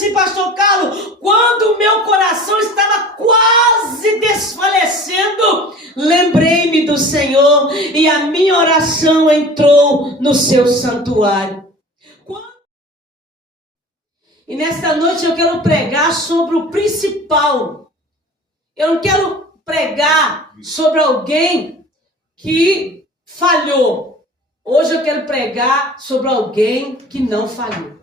assim, pastor Carlos, quando o meu coração estava quase desfalecendo, lembrei-me do Senhor e a minha oração entrou no seu santuário. E nesta noite eu quero pregar sobre o principal. Eu não quero pregar sobre alguém que falhou. Hoje eu quero pregar sobre alguém que não falhou.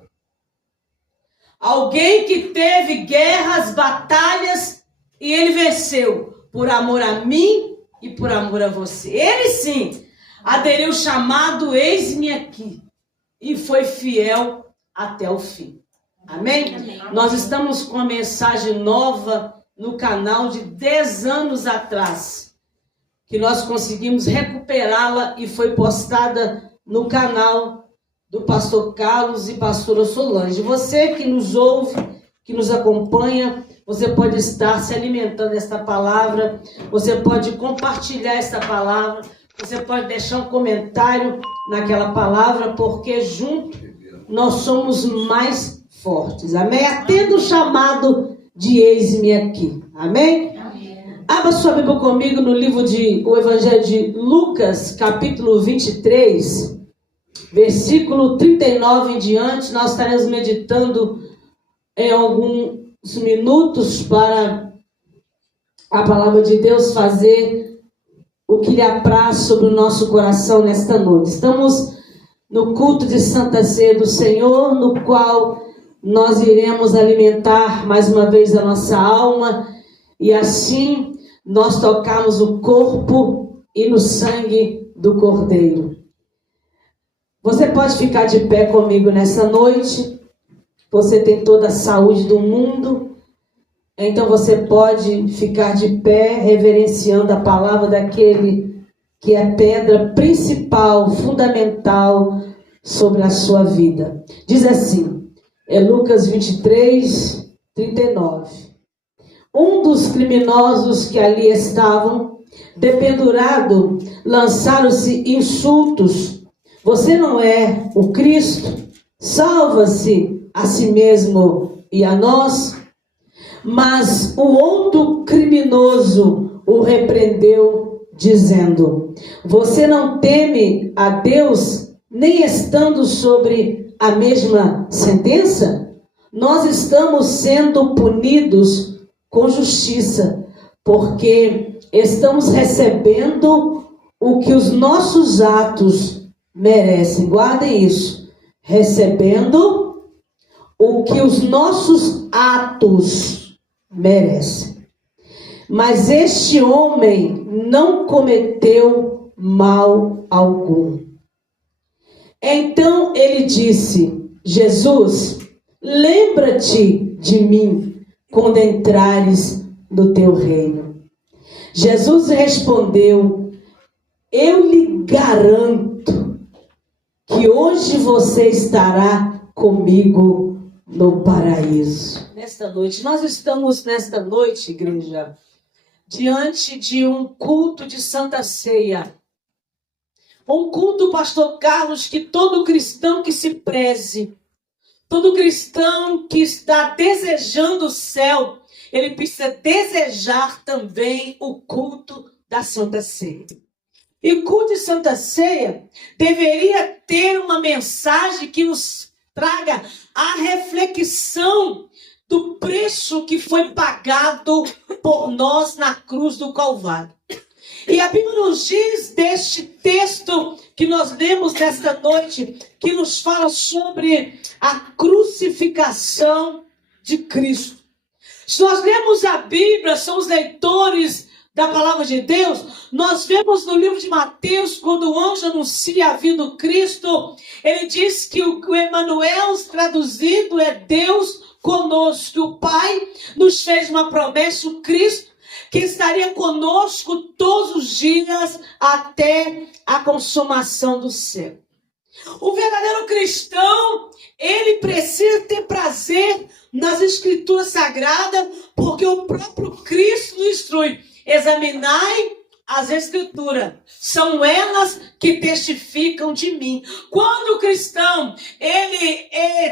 Alguém que teve guerras, batalhas e ele venceu por amor a mim e por amor a você. Ele sim aderiu ao chamado eis-me aqui e foi fiel até o fim. Amém? Amém? Nós estamos com uma mensagem nova no canal de 10 anos atrás, que nós conseguimos recuperá-la e foi postada no canal do pastor Carlos e pastora Solange. Você que nos ouve, que nos acompanha, você pode estar se alimentando desta palavra, você pode compartilhar esta palavra, você pode deixar um comentário naquela palavra, porque junto nós somos mais fortes. Amém? Atenda o chamado de eis-me aqui. Amém? Amém. Abra sua Bíblia comigo no livro o Evangelho de Lucas, capítulo 23, versículo 39 em diante. Nós estaremos meditando em alguns minutos para a palavra de Deus fazer o que lhe apraz sobre o nosso coração nesta noite. Estamos no culto de Santa Ceia do Senhor, no qual nós iremos alimentar mais uma vez a nossa alma e assim nós tocamos o corpo e no sangue do Cordeiro. Você pode ficar de pé comigo nessa noite. Você tem toda a saúde do mundo, então você pode ficar de pé reverenciando a palavra daquele que é a pedra principal, fundamental sobre a sua vida. Diz assim, é Lucas 23, 39. Um dos criminosos que ali estavam, dependurado, lançaram-se insultos. Você não é o Cristo? Salva-se a si mesmo e a nós. Mas o outro criminoso o repreendeu, dizendo: você não teme a Deus, nem estando sobre a mesma sentença? Nós estamos sendo punidos com justiça, porque estamos recebendo o que os nossos atos merecem. Guardem isso. Recebendo o que os nossos atos merecem. Mas este homem não cometeu mal algum. Então ele disse: Jesus, lembra-te de mim quando entrares no teu reino. Jesus respondeu: eu lhe garanto que hoje você estará comigo no paraíso. Nesta noite, nós estamos nesta noite, igreja, diante de um culto de Santa Ceia. Um culto, pastor Carlos, que todo cristão que se preze, todo cristão que está desejando o céu, ele precisa desejar também o culto da Santa Ceia. E o culto de Santa Ceia deveria ter uma mensagem que nos traga a reflexão do preço que foi pagado por nós na cruz do Calvário. E a Bíblia nos diz deste texto que nós lemos nesta noite, que nos fala sobre a crucificação de Cristo. Se nós lemos a Bíblia, somos leitores da palavra de Deus, nós vemos no livro de Mateus, quando o anjo anuncia a vinda do Cristo, ele diz que o Emanuel, traduzido, é Deus conosco. O Pai nos fez uma promessa, o Cristo, que estaria conosco todos os dias até a consumação do céu. O verdadeiro cristão, ele precisa ter prazer nas Escrituras Sagradas, porque o próprio Cristo nos instrui: examinai as Escrituras, são elas que testificam de mim. Quando o cristão ele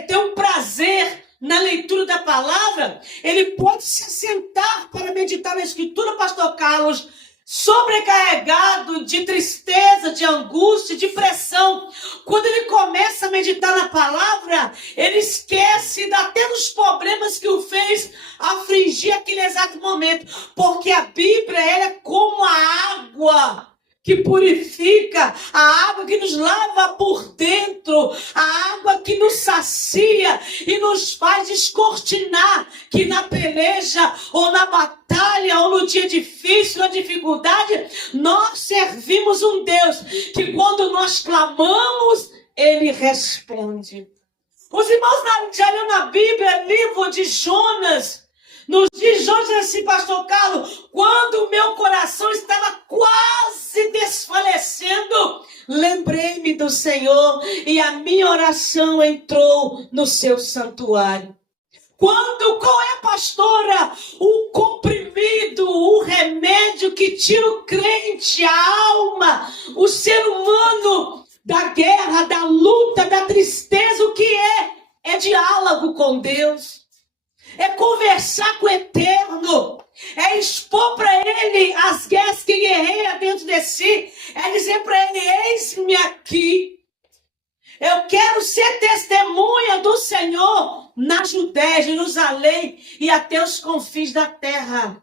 tem um prazer na leitura da palavra, ele pode se sentar para meditar na Escritura, pastor Carlos, sobrecarregado de tristeza, de angústia, de pressão. Quando ele começa a meditar na palavra, ele esquece até dos problemas que o fez afligir aquele exato momento. Porque a Bíblia ela é como a água que purifica, a água que nos lava por dentro, a água que nos sacia e nos faz descortinar que na peleja ou na batalha ou no dia difícil, na dificuldade, nós servimos um Deus que quando nós clamamos, Ele responde. Os irmãos já leram na Bíblia, livro de Jonas. Nos dias de hoje, assim, pastor Carlos, quando o meu coração estava quase desfalecendo, lembrei-me do Senhor e a minha oração entrou no seu santuário. Qual é, pastora, o comprimido, o remédio que tira o crente, a alma, o ser humano da guerra, da luta, da tristeza? O que é? É diálogo com Deus. É conversar com o Eterno. É expor para Ele as guerras que guerreia dentro de si. É dizer para Ele, eis-me aqui. Eu quero ser testemunha do Senhor na Judéia, Jerusalém e até os confins da terra.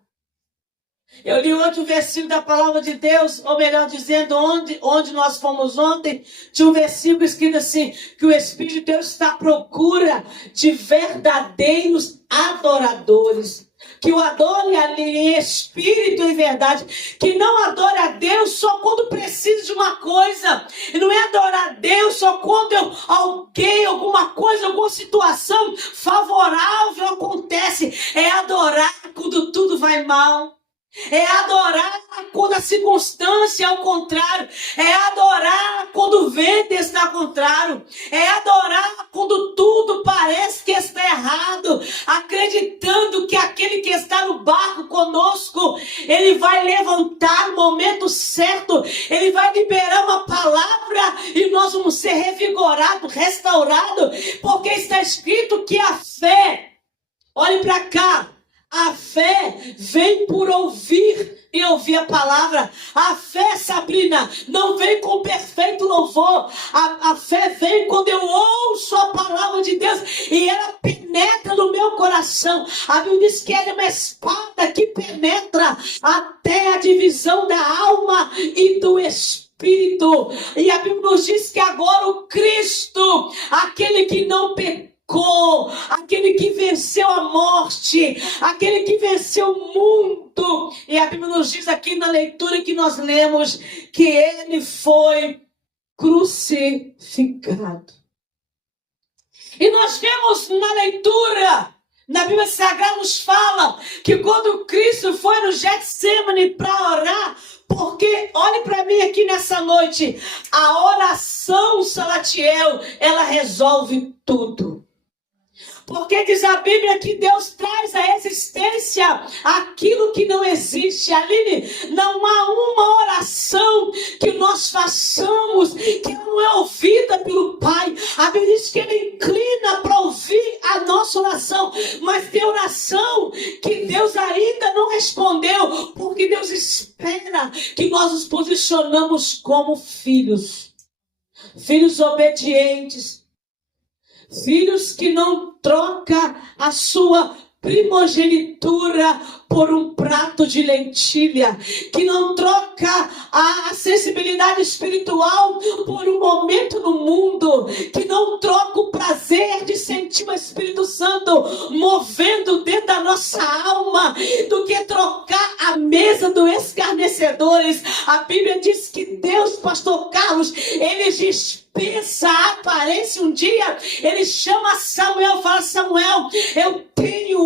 Eu li outro versículo da palavra de Deus, ou melhor dizendo, onde nós fomos ontem, tinha um versículo escrito assim, que o Espírito de Deus está à procura de verdadeiros adoradores. Que o adore ali em espírito e verdade. Que não adore a Deus só quando precisa de uma coisa. E não é adorar a Deus só quando alguém, alguma coisa, alguma situação favorável acontece. É adorar quando tudo vai mal. É adorar quando a circunstância é ao contrário. É adorar quando o vento está ao contrário. É adorar quando tudo parece que está errado. Acreditando que aquele que está no barco conosco, ele vai levantar no momento certo. Ele vai liberar uma palavra e nós vamos ser revigorados, restaurados. Porque está escrito que a fé, olhe para cá, a fé vem por ouvir e ouvir a palavra. A fé, Sabrina, não vem com perfeito louvor. A fé vem quando eu ouço a palavra de Deus e ela penetra no meu coração. A Bíblia diz que ela é uma espada que penetra até a divisão da alma e do espírito. E a Bíblia nos diz que agora o Cristo, aquele que não pecou, aquele que venceu a morte, aquele que venceu o mundo. E a Bíblia nos diz aqui na leitura que nós lemos que ele foi crucificado. E nós vemos na leitura, na Bíblia Sagrada nos fala que quando Cristo foi no Getsêmani para orar, porque, olhe para mim aqui nessa noite, a oração Salatiel, ela resolve tudo. Porque diz a Bíblia que Deus traz à existência aquilo que não existe. Aline, não há uma oração que nós façamos que não é ouvida pelo Pai. A Bíblia diz que Ele inclina para ouvir a nossa oração. Mas tem oração que Deus ainda não respondeu, porque Deus espera que nós nos posicionamos como filhos. Filhos obedientes. Filhos que não trocam a sua primogenitura por um prato de lentilha, que não troca a sensibilidade espiritual por um momento no mundo, que não troca o prazer de sentir o Espírito Santo movendo dentro da nossa alma, do que trocar a mesa dos escarnecedores. A Bíblia diz que Deus, pastor Carlos, ele dispensa a aparência. Um dia ele chama Samuel, fala: Samuel, eu tenho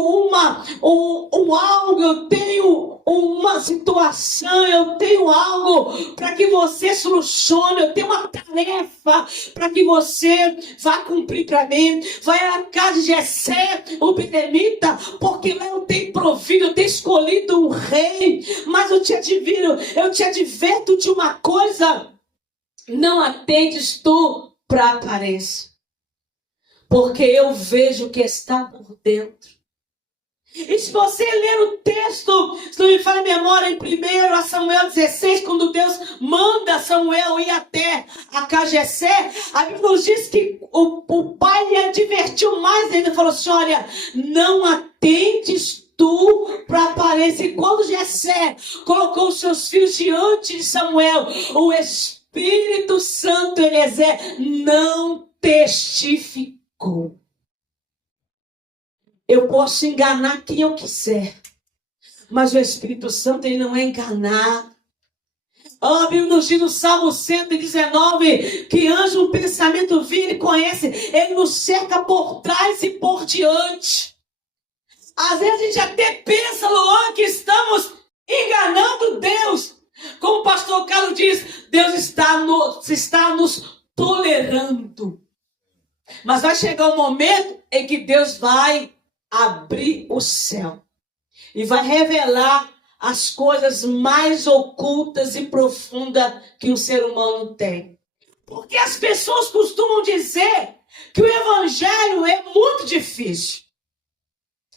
algo, eu tenho uma situação, eu tenho algo para que você solucione, eu tenho uma tarefa para que você vá cumprir para mim. Vai à casa de Jessé, o Benemita, porque lá eu tenho provido, eu tenho escolhido um rei. Mas eu te adverto de uma coisa: não atentes tu para a aparência. porque eu vejo o que está por dentro. E se você ler o texto, se não me falha a memória, em 1 Samuel 16, quando Deus manda Samuel ir até a Cagessé, a Bíblia nos diz que o pai lhe advertiu mais ainda, falou assim, olha, não atentes tu para a aparência. E quando Jessé colocou os seus filhos diante de Samuel, o Espírito Santo, Eliezer, não testificou. Eu posso enganar quem eu quiser, mas o Espírito Santo, ele não é enganado. A Bíblia nos diz no Salmo 119 que anjo no pensamento vira e conhece, ele nos cerca por trás e por diante. Às vezes a gente até pensa, Luan, que estamos enganando Deus. Como o pastor Carlos diz, Deus está nos tolerando. Mas vai chegar um momento em que Deus vai abrir o céu e vai revelar as coisas mais ocultas e profundas que o ser humano tem. Porque as pessoas costumam dizer que o evangelho é muito difícil.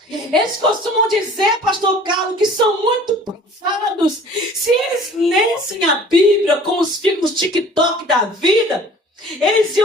Eles costumam dizer, pastor Carlos, que são muito profanos. Se eles lessem a Bíblia como os filhos TikTok da vida, eles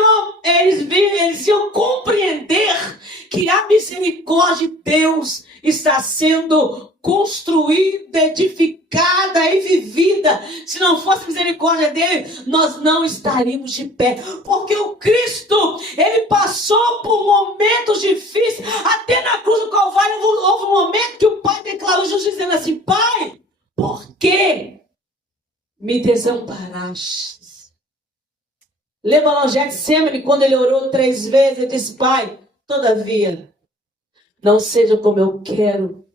iam compreender que a misericórdia de Deus está sendo construída, edificada e vivida. Se não fosse a misericórdia dele, nós não estaríamos de pé. Porque o Cristo, ele passou por momentos difíceis. Até na cruz do Calvário houve um momento que o Pai declarou Jesus dizendo assim, Pai, por que me desamparaste? Lembra lá o Getsemane, quando ele orou 3 vezes, ele disse, Pai, todavia, não seja como eu quero,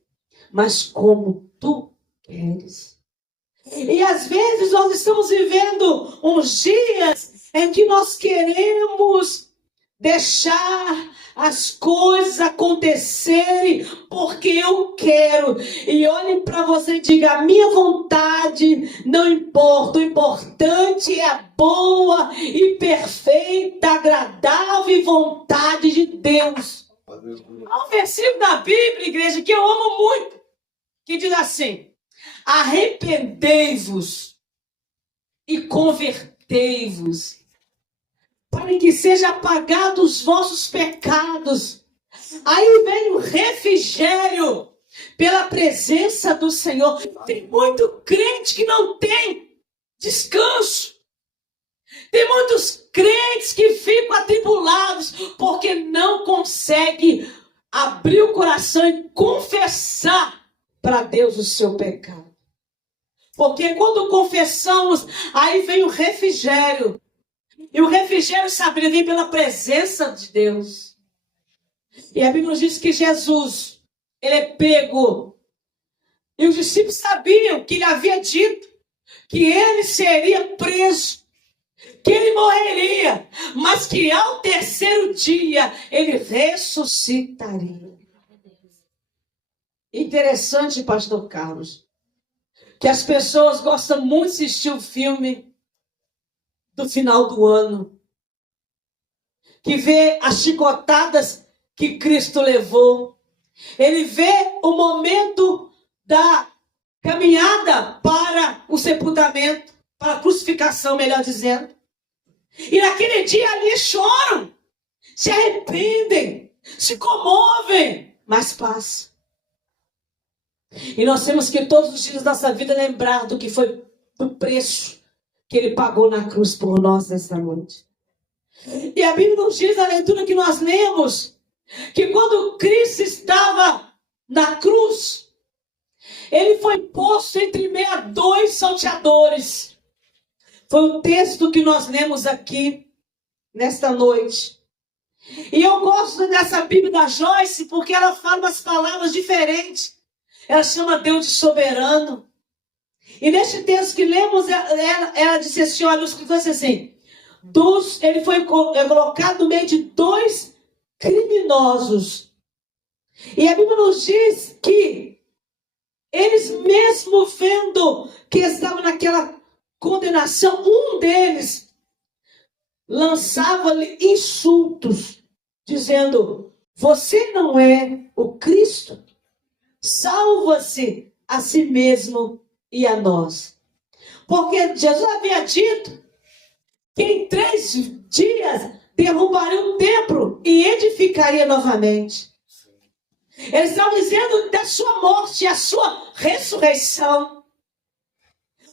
mas como tu queres. E às vezes nós estamos vivendo uns dias em que nós queremos deixar as coisas acontecerem porque eu quero. E olhe para você e diga, a minha vontade não importa. O importante é a boa e perfeita, agradável vontade de Deus. Há um versículo da Bíblia, igreja, que eu amo muito, que diz assim, arrependei-vos e convertei-vos, para que seja apagado os vossos pecados. Aí vem o refrigério pela presença do Senhor. Tem muito crente que não tem descanso. Tem muitos crentes que ficam atribulados porque não conseguem abrir o coração e confessar para Deus o seu pecado. Porque quando confessamos, aí vem o refrigério. E o refrigério, sabe, ele vem pela presença de Deus. E a Bíblia nos diz que Jesus, ele é pego. E os discípulos sabiam que ele havia dito que ele seria preso, que ele morreria, mas que ao 3º dia ele ressuscitaria. Interessante, pastor Carlos, que as pessoas gostam muito de assistir o filme do final do ano, que vê as chicotadas que Cristo levou. Ele vê o momento da caminhada para o sepultamento, para a crucificação, melhor dizendo. E naquele dia ali choram, se arrependem, se comovem, mas passa. E nós temos que todos os dias da nossa vida lembrar do que foi o preço que ele pagou na cruz por nós nessa noite. E a Bíblia nos diz, na leitura que nós lemos, que quando Cristo estava na cruz, ele foi posto entre meio a 2 salteadores. Foi o texto que nós lemos aqui, nesta noite. E eu gosto dessa Bíblia da Joyce, porque ela fala umas palavras diferentes. Ela chama Deus de soberano. E neste texto que lemos, ela disse assim, olha, o escritor disse assim, ele foi colocado no meio de 2 criminosos. E a Bíblia nos diz que eles mesmo vendo que estavam naquela condenação, um deles lançava-lhe insultos, dizendo: você não é o Cristo? Salva-se a si mesmo e a nós. Porque Jesus havia dito que em 3 dias derrubaria o templo e edificaria novamente. Eles estavam dizendo da sua morte e a sua ressurreição.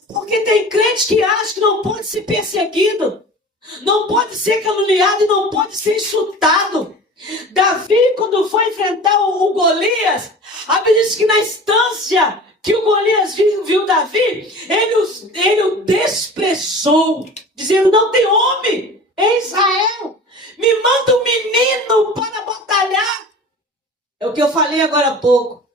Porque tem crente que acha que não pode ser perseguido, não pode ser caluniado e não pode ser insultado. Davi, quando foi enfrentar o Golias, a Bíblia diz que na instância que o Golias viu Davi, ele o desprezou, dizendo: não tem homem em Israel, me manda um menino para batalhar. É o que eu falei agora há pouco.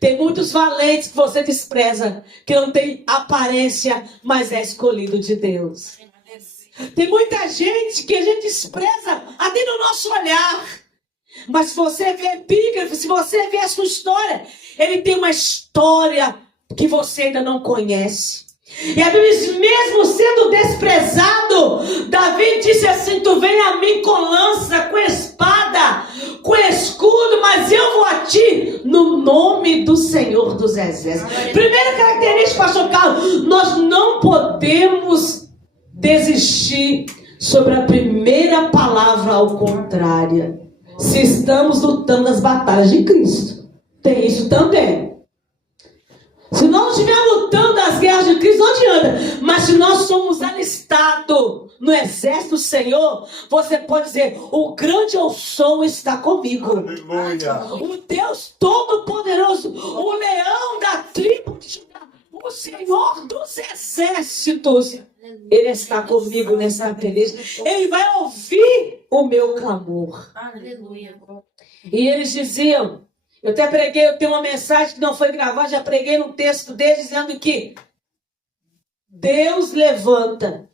Tem muitos valentes que você despreza, que não tem aparência, mas é escolhido de Deus. Tem muita gente que a gente despreza até no nosso olhar. Mas se você vê epígrafe, se você vê a sua história, ele tem uma história que você ainda não conhece. E a Bíblia diz: mesmo sendo desprezado, Davi disse assim: tu vem a mim com lança, com espada, com escudo, mas eu vou a ti no nome do Senhor dos Exércitos. Primeira característica, pastor Carlos: nós não podemos desistir sobre a primeira palavra ao contrária, se estamos lutando as batalhas de Cristo. Tem isso também. Se não estiver lutando as guerras de Cristo, não adianta. Mas se nós somos alistados no exército do Senhor, você pode dizer: o grande eu sou está comigo. Aleluia. O Deus Todo-Poderoso, o leão da tribo de Judá, o Senhor dos exércitos, Ele está comigo nessa peleja. Ele vai ouvir o meu clamor. Aleluia. E eles diziam, eu até preguei, eu tenho uma mensagem que não foi gravada, já preguei no texto dele, dizendo que Deus levanta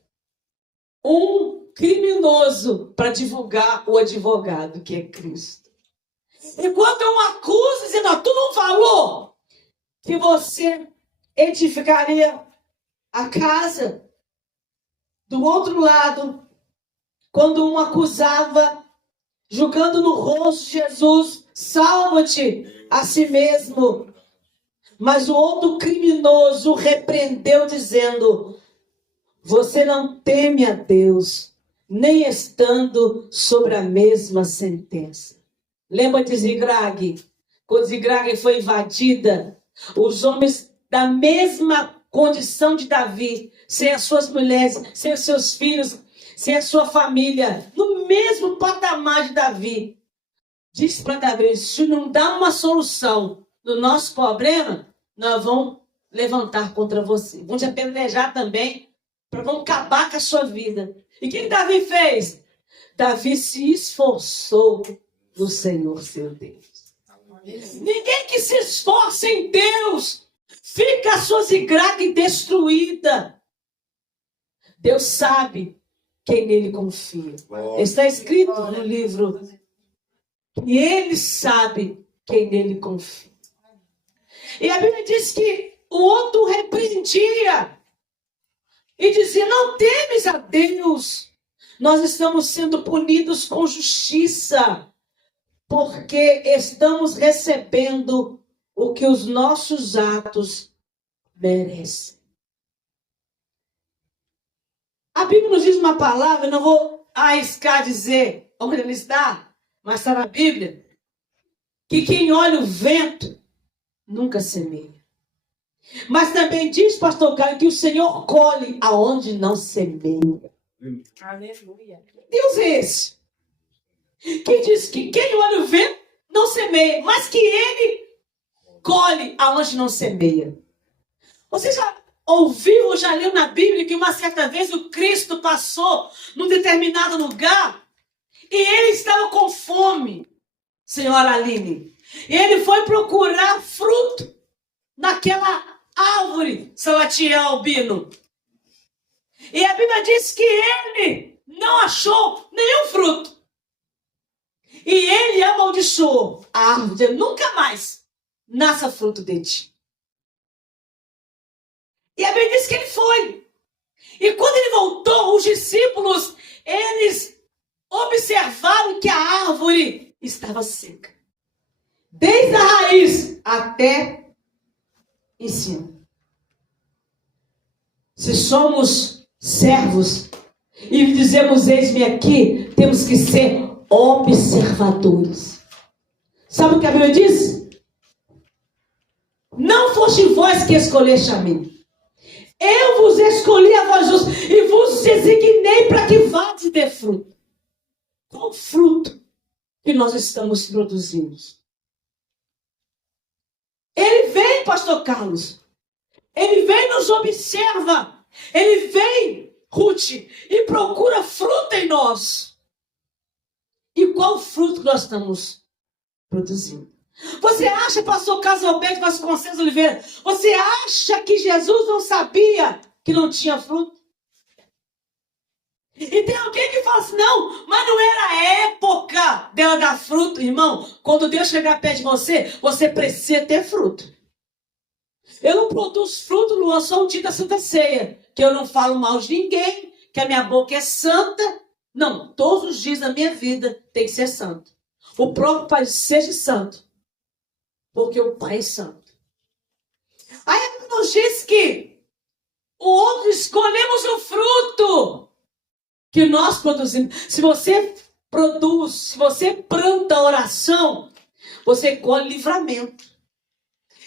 um criminoso para divulgar o advogado, que é Cristo. Enquanto um acusa, dizendo: tu não falou que você edificaria a casa. Do outro lado, quando um acusava, julgando no rosto de Jesus: salva-te a si mesmo. Mas o outro criminoso repreendeu, dizendo: você não teme a Deus, nem estando sobre a mesma sentença. Lembra de Ziglag? Quando Ziglag foi invadida, os homens da mesma condição de Davi, sem as suas mulheres, sem os seus filhos, sem a sua família, no mesmo patamar de Davi, disse para Davi: se não dá uma solução no nosso problema, nós vamos levantar contra você. Vamos te apedrejar também, vamos acabar com a sua vida. E o que Davi fez? Davi se esforçou no Senhor seu Deus. Ninguém que se esforça em Deus fica a sua Ziglag destruída. Deus sabe quem nele confia. Está escrito no livro que ele sabe quem nele confia. E a Bíblia diz que o outro repreendia e dizia: não temes a Deus, nós estamos sendo punidos com justiça, porque estamos recebendo o que os nossos atos merecem. A Bíblia nos diz uma palavra, eu não vou arriscar dizer onde ela está, mas está na Bíblia, que quem olha o vento nunca semeia. Mas também diz, pastor Caio, que o Senhor colhe aonde não semeia. Aleluia. Deus é esse que diz que quem olha o vento não semeia, mas que ele colhe aonde não semeia. Você já ouviu ou já leu na Bíblia que uma certa vez o Cristo passou num determinado lugar e ele estava com fome, senhora Aline. E ele foi procurar fruto naquela árvore, Salatiel albino. E a Bíblia diz que ele não achou nenhum fruto. E ele amaldiçoou a árvore, nunca mais nasça fruto de ti. E a Bíblia diz que ele foi. E quando ele voltou, os discípulos, eles observaram que a árvore estava seca, desde a raiz até em cima. Se somos servos e dizemos eis-me aqui, temos que ser observadores. Sabe o que a Bíblia diz? Não foste vós que escolheste a mim. Eu vos escolhi a vós outros e vos designei para que vades e dê fruto. Qual fruto que nós estamos produzindo? Ele vem, pastor Carlos. Ele vem, nos observa. Ele vem, Ruth, e procura fruto em nós. E qual fruto que nós estamos produzindo? Você acha, pastor Carlos Alberto Vasconcelos Oliveira, você acha que Jesus não sabia que não tinha fruto? E tem alguém que fala assim, não, mas não era a época dela dar fruto, irmão. Quando Deus chegar perto de você, você precisa ter fruto. Eu não produzo fruto no só o dia da Santa Ceia, que eu não falo mal de ninguém, que a minha boca é santa. Não, todos os dias da minha vida tem que ser santo. O próprio Pai seja santo, porque o Pai é santo. Aí a Bíblia nos diz que o outro escolhemos o fruto que nós produzimos. Se você produz, se você planta oração, você colhe livramento.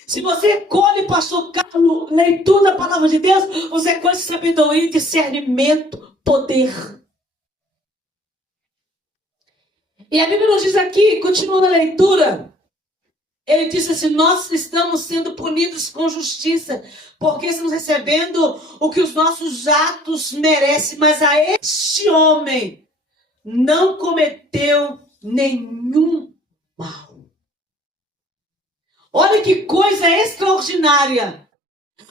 Se você colhe, pastor Carlos, leitura da palavra de Deus, você colhe sabedoria, discernimento, poder. E a Bíblia nos diz aqui, continuando a leitura, ele disse assim, nós estamos sendo punidos com justiça, porque estamos recebendo o que os nossos atos merecem, mas a este homem não cometeu nenhum mal. Olha que coisa extraordinária.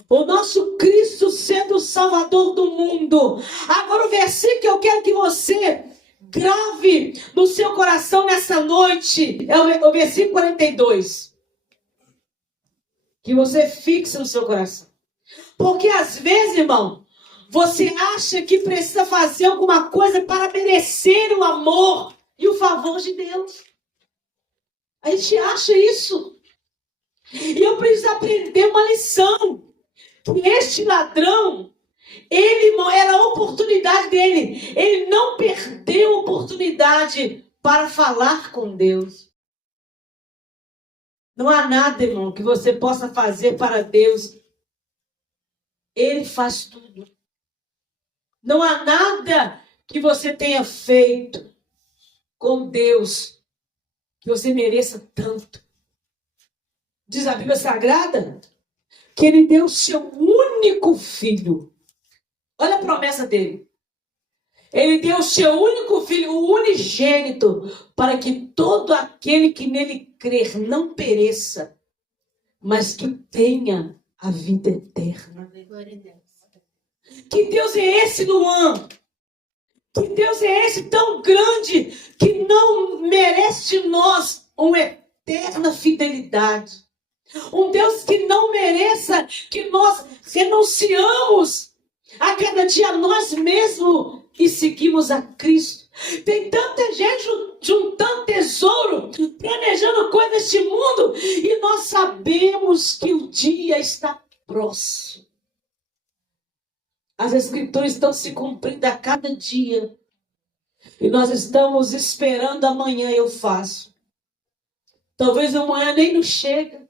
O nosso Cristo sendo o Salvador do mundo. Agora o versículo que eu quero que você grave no seu coração nessa noite é o versículo 42. Que você fixe no seu coração. Porque às vezes, irmão, você acha que precisa fazer alguma coisa para merecer o amor e o favor de Deus. A gente acha isso. E eu preciso aprender uma lição. Que este ladrão, ele era a oportunidade dele. Ele não perdeu a oportunidade para falar com Deus. Não há nada, irmão, que você possa fazer para Deus. Ele faz tudo. Não há nada que você tenha feito com Deus que você mereça tanto. Diz a Bíblia Sagrada que ele deu o seu único filho. Olha a promessa dele. Ele deu o seu único filho, o unigênito, para que todo aquele que nele crer não pereça, mas que tenha a vida eterna. Que Deus é esse, Luan? Que Deus é esse tão grande que não merece de nós uma eterna fidelidade? Um Deus que não mereça que nós renunciamos a cada dia a nós mesmos e seguimos a Cristo. Tem tanta gente juntando tesouro, planejando coisas deste mundo, e nós sabemos que o dia está próximo. As Escrituras estão se cumprindo a cada dia. E nós estamos esperando amanhã eu faço. Talvez amanhã nem nos chega.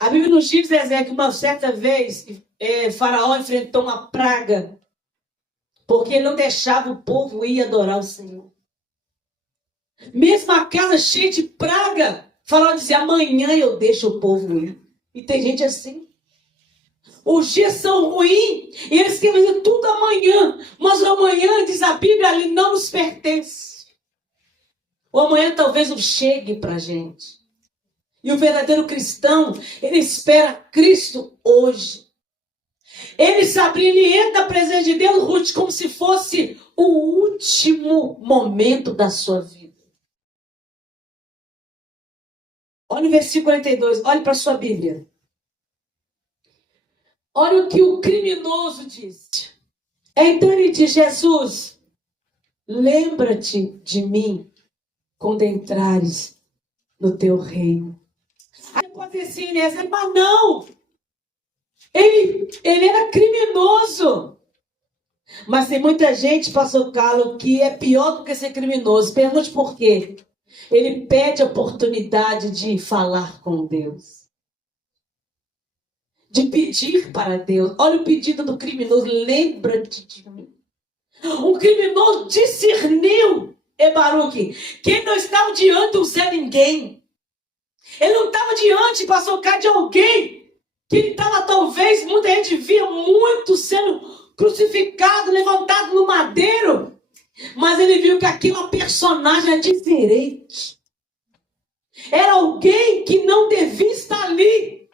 A Bíblia nos diz, Zezé, que uma certa vez Faraó enfrentou uma praga, porque ele não deixava o povo ir adorar o Senhor. Mesmo a casa cheia de praga, Faraó dizia, amanhã eu deixo o povo ir. E tem gente assim. Os dias são ruins e eles querem fazer tudo amanhã. Mas o amanhã, diz a Bíblia, ali não nos pertence. O amanhã talvez não chegue para a gente. E o verdadeiro cristão, ele espera Cristo hoje. Ele sabe, ele entra na presença de Deus, Ruth, como se fosse o último momento da sua vida. Olha o versículo 42, olhe para a sua Bíblia. Olha o que o criminoso diz. Então ele diz, Jesus, lembra-te de mim quando entrares no teu reino. Aí pode ser assim, né? Mas não! Ele era criminoso. Mas tem muita gente, pastor Carlos, que é pior do que ser criminoso. Pergunte por quê. Ele pede a oportunidade de falar com Deus. De pedir para Deus. Olha o pedido do criminoso. Lembra-te de mim. Um criminoso discerniu, Baruque, que ele não estava diante de um Zé Ninguém. Ele não estava diante, pastor Carlos, de alguém que ele estava, talvez, muita gente via muito sendo crucificado, levantado no madeiro. Mas ele viu que aquela personagem é diferente. Era alguém que não devia estar ali.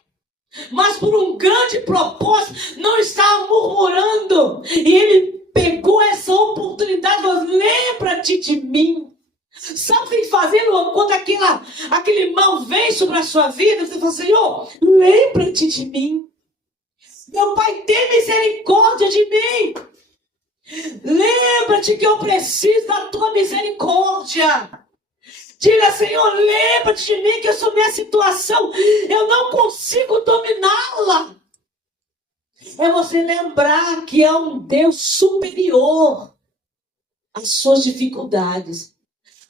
Mas por um grande propósito, não estava murmurando. E ele pegou essa oportunidade e falou: lembra-te de mim. Sabe o que fazendo quando aquele mal vem sobre a sua vida? Você fala: Senhor, lembra-te de mim. Meu Pai, tem misericórdia de mim. Lembra-te que eu preciso da tua misericórdia. Diga: Senhor, lembra-te de mim, que essa minha situação, eu não consigo dominá-la. É você lembrar que é um Deus superior às suas dificuldades.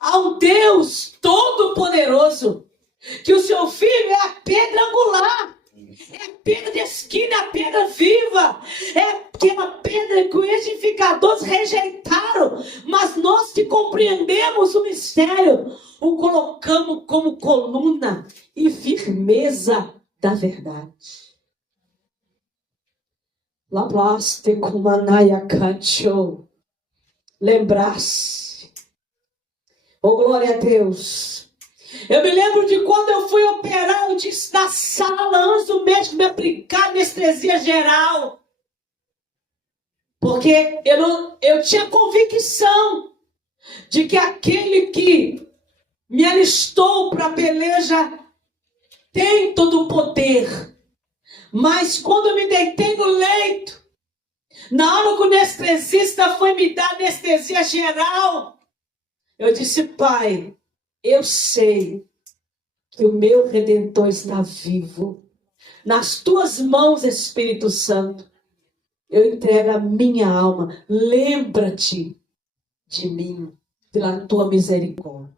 Há um Deus todo-poderoso, que o seu filho é a pedra angular. É a pedra de esquina, é a pedra viva. É aquela pedra que os edificadores rejeitaram. Mas nós que compreendemos o mistério, o colocamos como coluna e firmeza da verdade. Laplaste kumanaya kancho. Lembrar-se. Oh, glória a Deus. Eu me lembro de quando eu fui operar, eu disse na sala, antes do médico me aplicar anestesia geral. Porque eu tinha convicção de que aquele que me alistou para a peleja tem todo o poder. Mas quando eu me deitei no leito, na hora que o anestesista foi me dar anestesia geral, eu disse: Pai, eu sei que o meu Redentor está vivo. Nas tuas mãos, Espírito Santo, eu entrego a minha alma. Lembra-te de mim pela tua misericórdia.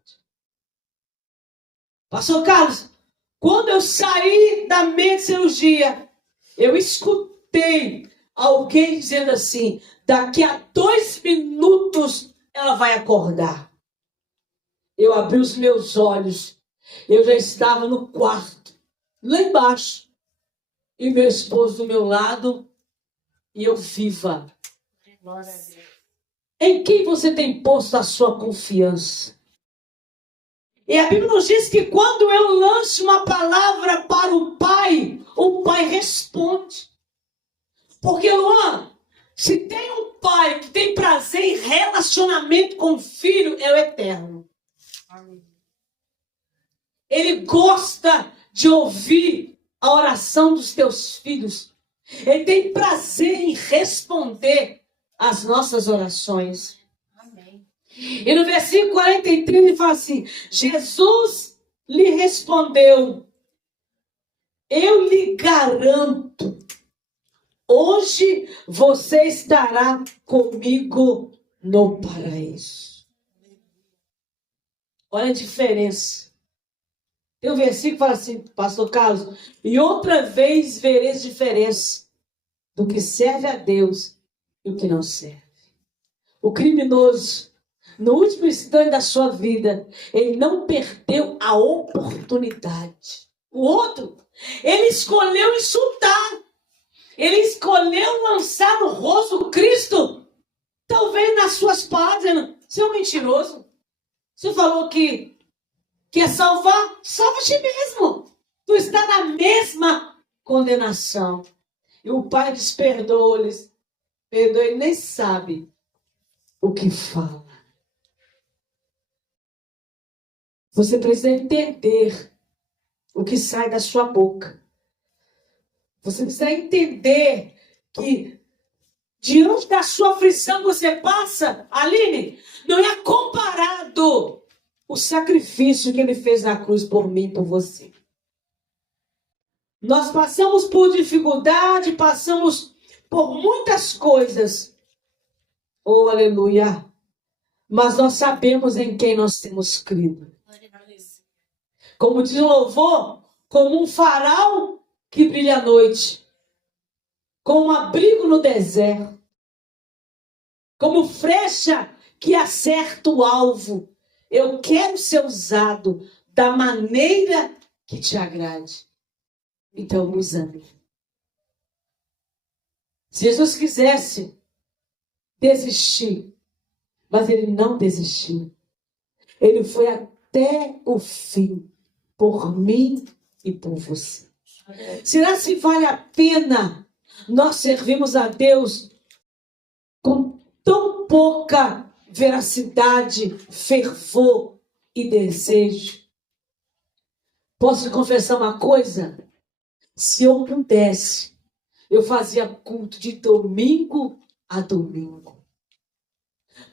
Pastor Carlos, quando eu saí da minha cirurgia, eu escutei alguém dizendo assim: daqui a 2 minutos ela vai acordar. Eu abri os meus olhos, eu já estava no quarto, lá embaixo, e meu esposo do meu lado, e eu viva. Em quem você tem posto a sua confiança? E a Bíblia nos diz que quando eu lanço uma palavra para o Pai responde. Porque, Luan, se tem um pai que tem prazer em relacionamento com o filho, é o eterno. Ele gosta de ouvir a oração dos teus filhos. Ele tem prazer em responder às nossas orações. Amém. E no versículo 43 ele fala assim: Jesus lhe respondeu: eu lhe garanto, hoje você estará comigo no paraíso. Olha a diferença. Tem um versículo que fala assim, pastor Carlos: e outra vez vereis diferença do que serve a Deus e o que não serve. O criminoso, no último instante da sua vida, ele não perdeu a oportunidade. O outro, ele escolheu insultar. Ele escolheu lançar no rosto do Cristo. Talvez nas suas palavras, seu mentiroso. Você falou que quer salvar? Salva a ti mesmo. Tu está na mesma condenação. E o Pai diz: perdoa-lhes. Perdoa, ele nem sabe o que fala. Você precisa entender o que sai da sua boca. Você precisa entender que diante da sua aflição que você passa, Aline, não é comparado o sacrifício que ele fez na cruz por mim e por você. Nós passamos por dificuldade, passamos por muitas coisas. Oh, aleluia! Mas nós sabemos em quem nós temos crido. Como diz o louvor, como um farol que brilha à noite, como um abrigo no deserto, como flecha que acerta o alvo. Eu quero ser usado da maneira que te agrade. Então, usa-me. Se Jesus quisesse desistir, mas ele não desistiu. Ele foi até o fim, por mim e por você. Será se vale a pena nós servirmos a Deus com tão pouca veracidade, fervor e desejo? Posso lhe confessar uma coisa? Se eu pudesse, eu fazia culto de domingo a domingo.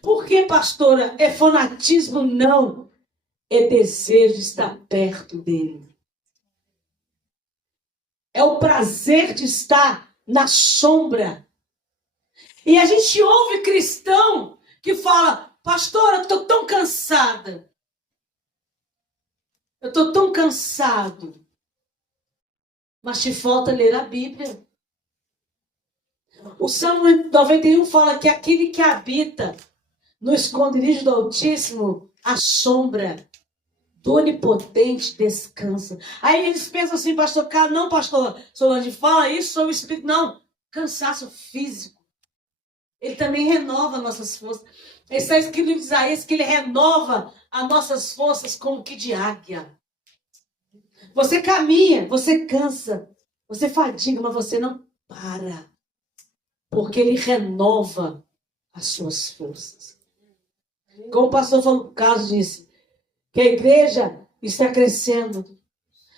Por que, pastora? É fanatismo? Não. É desejo de estar perto dele. É o prazer de estar na sombra. E a gente ouve cristão que fala, pastora, eu estou tão cansada. Eu estou tão cansado. Mas te falta ler a Bíblia. O Salmo 91 fala que aquele que habita no esconderijo do Altíssimo, a sombra do Onipotente descansa. Aí eles pensam assim, pastor Carlos, não, pastor Solange, fala isso sobre o Espírito. Não, cansaço físico. Ele também renova nossas forças. Está escrito em Isaías que ele renova as nossas forças como que de águia. Você caminha, você cansa, você fadiga, mas você não para. Porque ele renova as suas forças. Como o pastor Carlos disse, que a igreja está crescendo.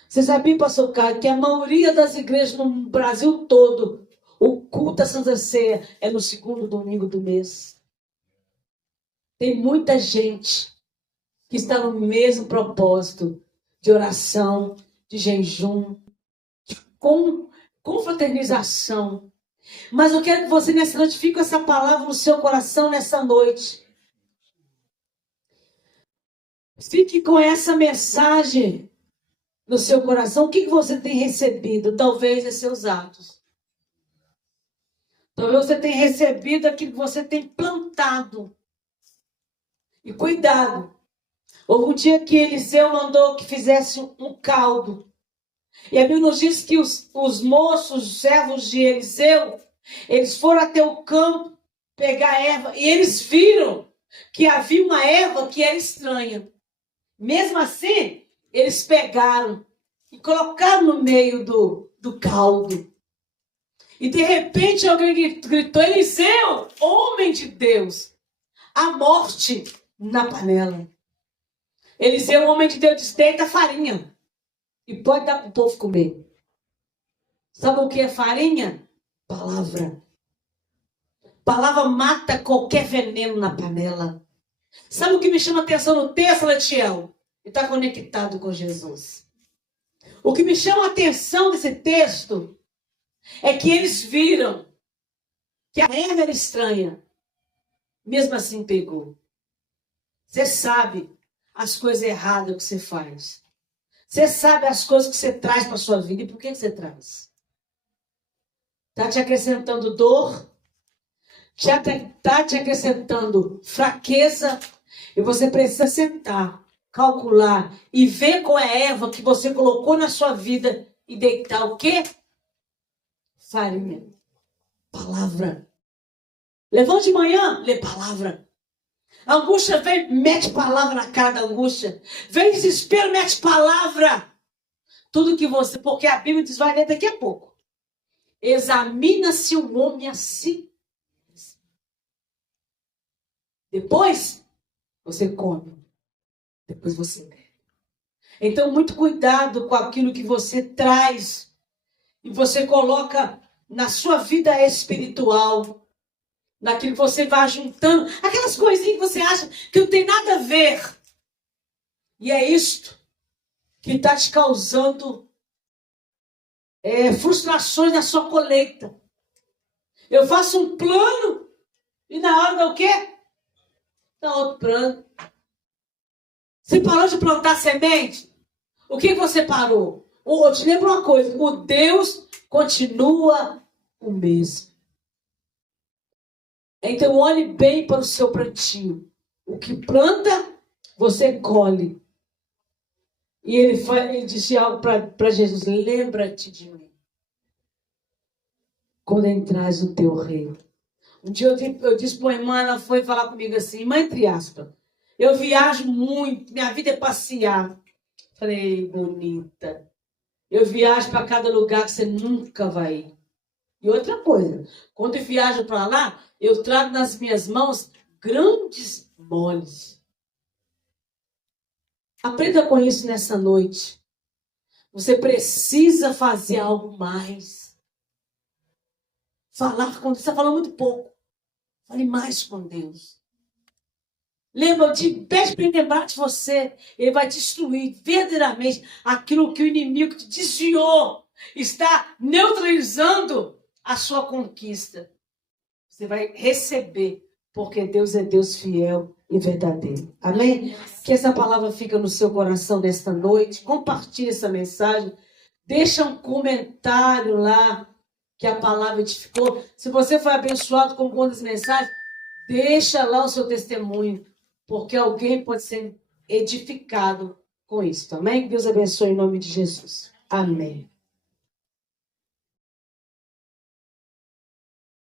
Você sabia, pastor Carlos, que a maioria das igrejas no Brasil todo, o culto da Santa Ceia é no segundo domingo do mês. Tem muita gente que está no mesmo propósito de oração, de jejum, de confraternização. Mas eu quero que você nessa noite fique com essa palavra no seu coração nessa noite. Fique com essa mensagem no seu coração. O que você tem recebido? Talvez é seus atos. Talvez você tenha recebido aquilo que você tem plantado. E cuidado. Houve um dia que Eliseu mandou que fizesse um caldo. E a Bíblia nos diz que os moços, os servos de Eliseu, eles foram até o campo pegar erva. E eles viram que havia uma erva que era estranha. Mesmo assim, eles pegaram e colocaram no meio do caldo. E de repente alguém gritou, Eliseu, homem de Deus, a morte na panela. Eliseu, homem de Deus, disse, deita a farinha e pode dar para o povo comer. Sabe o que é farinha? Palavra. Palavra mata qualquer veneno na panela. Sabe o que me chama a atenção no texto, Letiel? Ele está conectado com Jesus. O que me chama a atenção desse texto é que eles viram que a erva era estranha. Mesmo assim pegou. Você sabe as coisas erradas que você faz. Você sabe as coisas que você traz para a sua vida. E por que você traz? Está te acrescentando dor. Já está te acrescentando fraqueza. E você precisa sentar, calcular e ver qual é a erva que você colocou na sua vida e deitar o quê? Farinha. Palavra. Levante de manhã, lê palavra. A angústia vem, mete palavra na cara da angústia. Vem desespero, mete palavra. Tudo que você... Porque a Bíblia diz, vai ler daqui a pouco. Examina-se o homem assim. Depois, você come. Depois você bebe. Então, muito cuidado com aquilo que você traz. E você coloca na sua vida espiritual. naquilo que você vai juntando, aquelas coisinhas que você acha que não tem nada a ver. E é isto que está te causando frustrações na sua colheita. Eu faço um plano e na hora dá o quê? Dá outro plano. Você parou de plantar semente? O que você parou? Eu te lembro uma coisa, o Deus continua o mesmo. Então olhe bem para o seu plantio. O que planta, você colhe. E ele disse algo para Jesus: lembra-te de mim quando entrares no teu reino. Um dia eu disse para uma irmã, ela foi falar comigo assim: irmã, entre aspas, eu viajo muito, minha vida é passear. Falei, bonita, eu viajo para cada lugar que você nunca vai ir. E outra coisa, quando eu viajo para lá, eu trago nas minhas mãos grandes moles. Aprenda com isso nessa noite. Você precisa fazer algo mais. Falar com Deus. Você está falando muito pouco. Fale mais com Deus. Pede para ele lembrar de você. Ele vai destruir verdadeiramente aquilo que o inimigo te desviou. Está neutralizando a sua conquista. Você vai receber, porque Deus é Deus fiel e verdadeiro. Amém? Que essa palavra fique no seu coração nesta noite. Compartilhe essa mensagem. Deixa um comentário lá que a palavra edificou. Se você foi abençoado com alguma das mensagens, deixa lá o seu testemunho, porque alguém pode ser edificado com isso. Amém? Que Deus abençoe em nome de Jesus. Amém.